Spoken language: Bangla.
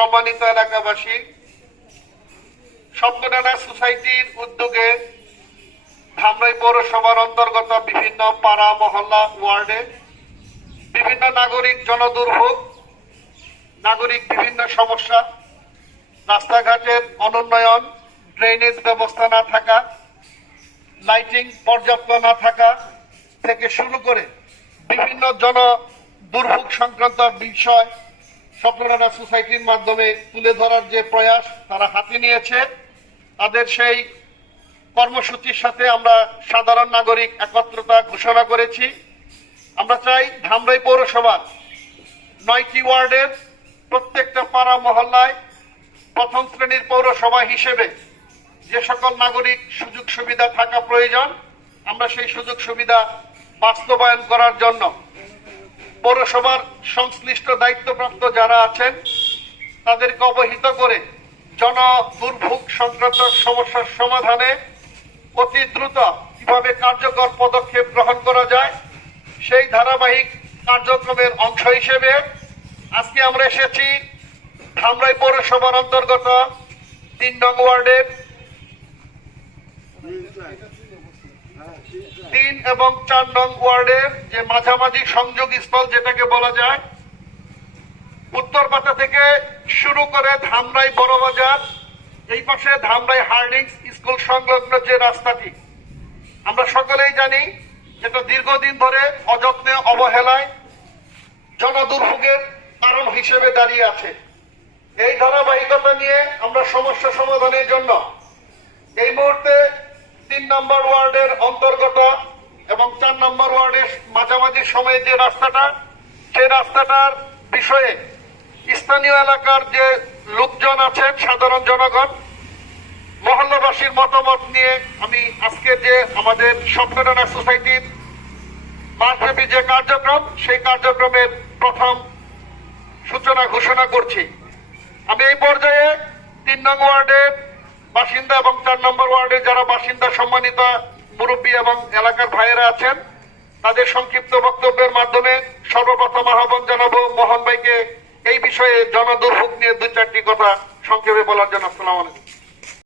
সম্মানিত এলাকাবাসী, স্বপ্নডানা সোসাইটির উদ্যোগে ধামরাই পৌরসভার অন্তর্গত বিভিন্ন পাড়া মহল্লা ওয়ার্ডে বিভিন্ন নাগরিক জনদুর্ভোগ, নাগরিক বিভিন্ন সমস্যা, রাস্তাঘাটের অনুন্নয়ন, ড্রেনেজ ব্যবস্থা না থাকা, লাইটিং পর্যাপ্ত না থাকা থেকে শুরু করে বিভিন্ন জন দুর্ভোগ সংক্রান্ত বিষয় স্বপ্নডানা সোসাইটির মাধ্যমে তুলে ধরার যে প্রয়াস তারা হাতে নিয়েছে, তাদের সেই কর্মসূচির সাথে আমরা সাধারণ নাগরিক একত্রতা ঘোষণা করেছি। আমরা চাই ধামরাই পৌরসভার 9টি ওয়ার্ডের প্রত্যেকটা পাড়া মহল্লায় প্রথম শ্রেণীর পৌরসভা হিসেবে যে সকল নাগরিক সুযোগ সুবিধা থাকা প্রয়োজন, আমরা সেই সুযোগ সুবিধা বাস্তবায়ন করার জন্য পৌরসভার সংশ্লিষ্ট দায়িত্বপ্রাপ্ত যারা আছেন তাদেরকে অবহিত করে জন দুর্ভোগ সংক্রান্ত সমস্যার সমাধানে অতি দ্রুত কিভাবে কার্যকর পদক্ষেপ গ্রহণ করা যায় সেই ধারাবাহিক কার্যক্রমের অংশ হিসেবে আজকে আমরা এসেছি ধামরাই পৌরসভার অন্তর্গত 3 নং ওয়ার্ডের 3 এবং 4 নং ওয়ার্ডের যে মাঝামাঝি সংযোগ স্থল যেটাকে বলা যায়, উত্তরপাতা থেকে শুরু করে ধামরাই বড়বাজার, এই পাশে ধামরাই হার্ডিংস স্কুল সংলগ্ন যে রাস্তাটি আমরা সকলেই জানি যেটা দীর্ঘদিন ধরে অযত্নে অবহেলায় জনদুর্ভোগের কারণ হিসেবে দাঁড়িয়ে আছে। এই ধারাবাহিকতা নিয়ে আমরা সমস্যা সমাধানের জন্য এই মুহূর্তে 3 নম্বর ওয়ার্ডের অন্তর্গত এবং 4 নম্বর ওয়ার্ডের মাঝামাঝি সময়ে যে রাস্তাটা, সেই রাস্তাটার বিষয়ে স্থানীয় এলাকার যে লোকজন আছেন, সাধারণ জনগণ, মহল্লাবাসীর মতামত নিয়ে আমি আজকে যে আমাদের স্বপ্নডানা সোসাইটির মাসব্যাপী যে কার্যক্রম, সেই কার্যক্রমের প্রথম সূচনা ঘোষণা করছি। আমি এই পর্যায়ে 3 নং ওয়ার্ডের বাসিন্দা এবং 4 নম্বর ওয়ার্ডের যারা বাসিন্দা, সম্মানিত মুরব্বী এবং এলাকার ভাইয়েরা আছেন, তাদের সংক্ষিপ্ত বক্তব্যের মাধ্যমে সর্বপ্রথম আহ্বান জানাবো মোহন ভাইকে এই বিষয়ে জনদুর্ভোগ নিয়ে 2-4টি কথা সংক্ষেপে বলার জন্য। আসসালামু আলাইকুম।